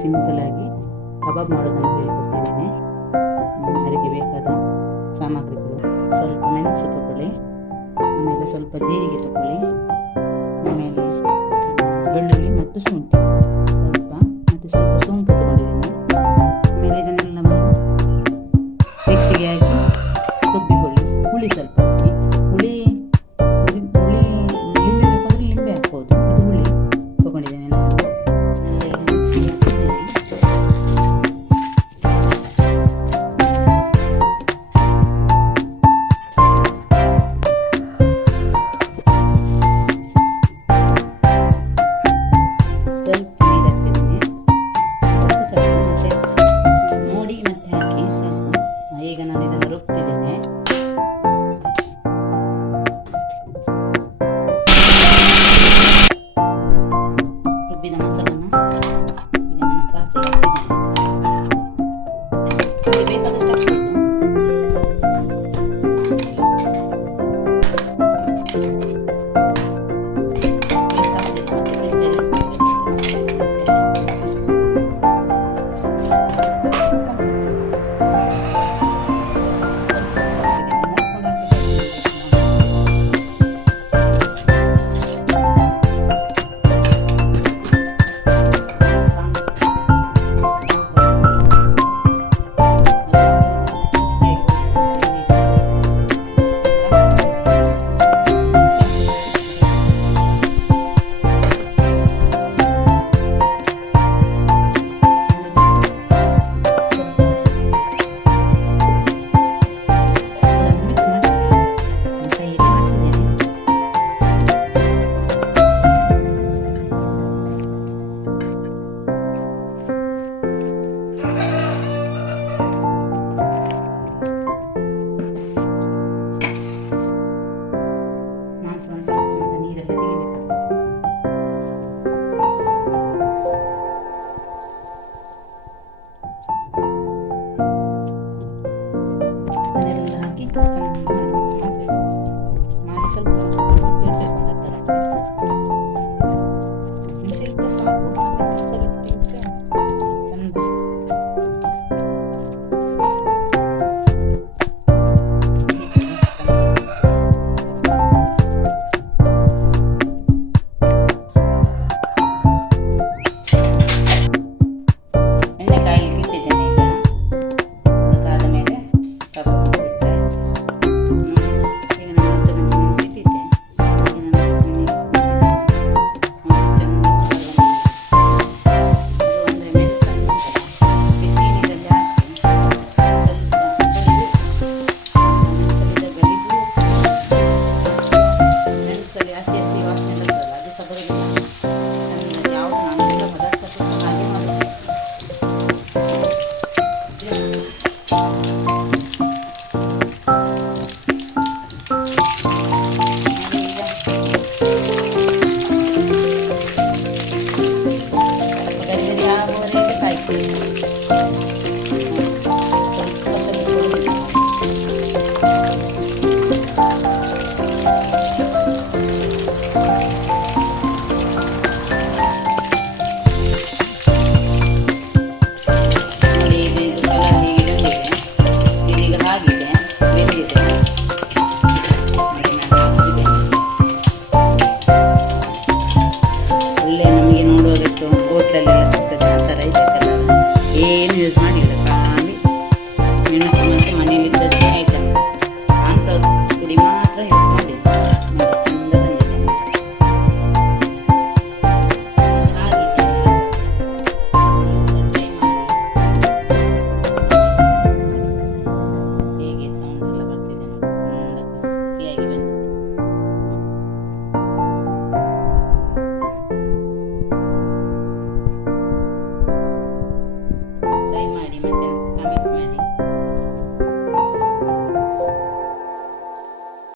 ಸಿಂಪಲಾಗಿ ಕಬಾಬ್ ಮಾಡೋದನ್ನು ಹೇಳಿಕೊಡ್ತಿದ್ದೇನೆ. ಅದಕ್ಕೆ ಬೇಕಾದ ಸಾಮಗ್ರಿಗಳು: ಸ್ವಲ್ಪ ಮೆಣಸು ತಗೊಳ್ಳಿ, ಆಮೇಲೆ ಸ್ವಲ್ಪ ಜೀರಿಗೆ ತಗೊಳ್ಳಿ, ಆಮೇಲೆ ಬೆಳ್ಳುಳ್ಳಿ ಮತ್ತು ಶುಂಠಿ ಸ್ವಲ್ಪ, ಮತ್ತು ಸ್ವಲ್ಪ ಸೋಂಪು ತಗೊಂಡಿದ್ದೇನೆ. ಆಮೇಲೆ ಇದನ್ನೆಲ್ಲವನ್ನು ಮಿಕ್ಸಿಗೆ ಹಾಕಿ ರುಬ್ಬಿಕೊಳ್ಳಿ. ಹುಳಿ ಸ್ವಲ್ಪ ಹಾಕಿ, ಹುಳಿ ಲಿಂಬೆ ಬೇಕಾದರೆ ಲಿಂಬೆ ಹಾಕ್ಬೋದು. ಇದು ಹುಳಿ ತಗೊಂಡಿದ್ದೇನೆ ನಾನು. ನೋಡಿ ಮತ್ತೆ ಹಾಕಿ ಸಾಕು. ಈಗ ನಾನು ಇದನ್ನು ರುಬ್ತಿದ್ದೇನೆ. ರುಬ್ಬಿದ ಮಸಾಲನ ಈಗ ನನ್ನ ಪಾತ್ರೆಗೆ ಹಾಕಿದ್ದೇನೆ. ಬೇಕಾದಷ್ಟು ಹಾಕ್ಬೋದು. ಅದನ್ನೆಲ್ಲ ಹಾಕಿ ಚೆನ್ನಾಗಿ ಮಿಕ್ಸ್ ಮಾಡಬೇಕು. ಮಾಡಿ ಸ್ವಲ್ಪ ಇಡಬೇಕು ಒಂದು 10 ನಿಮಿಷ ಇಟ್ಟರೆ ಸಾಕು. ಚಂದ ಎಣ್ಣೆ ಕಾಯಿಲಿಕ್ಕೆ ಇಟ್ಟಿದ್ದೇನೆ. ಈಗ ಅದಕ್ಕಾದ ಮೇಲೆ ಕಬಾಬ್ ಇಟ್ಟೆ. ಈಗ ನಾನು ನೆನೆಸಿಟ್ಟಿದ್ದೆ. ಒಳ್ಳೆ ನಮಗೆ ನೋಡೋದಕ್ಕೆ ಹೋಟ್ಲಲ್ಲೆಲ್ಲ ಸಿಗ್ತದೆ ಆ ಥರ ಇದೆ ಕಲರ್. ಏನು ಯೂಸ್ ಮಾಡಿಲ್ಲ, ಖಾಲಿ ಮೆಣಸು ಮತ್ತು ಮನೇಲಿದ್ದದ್ದು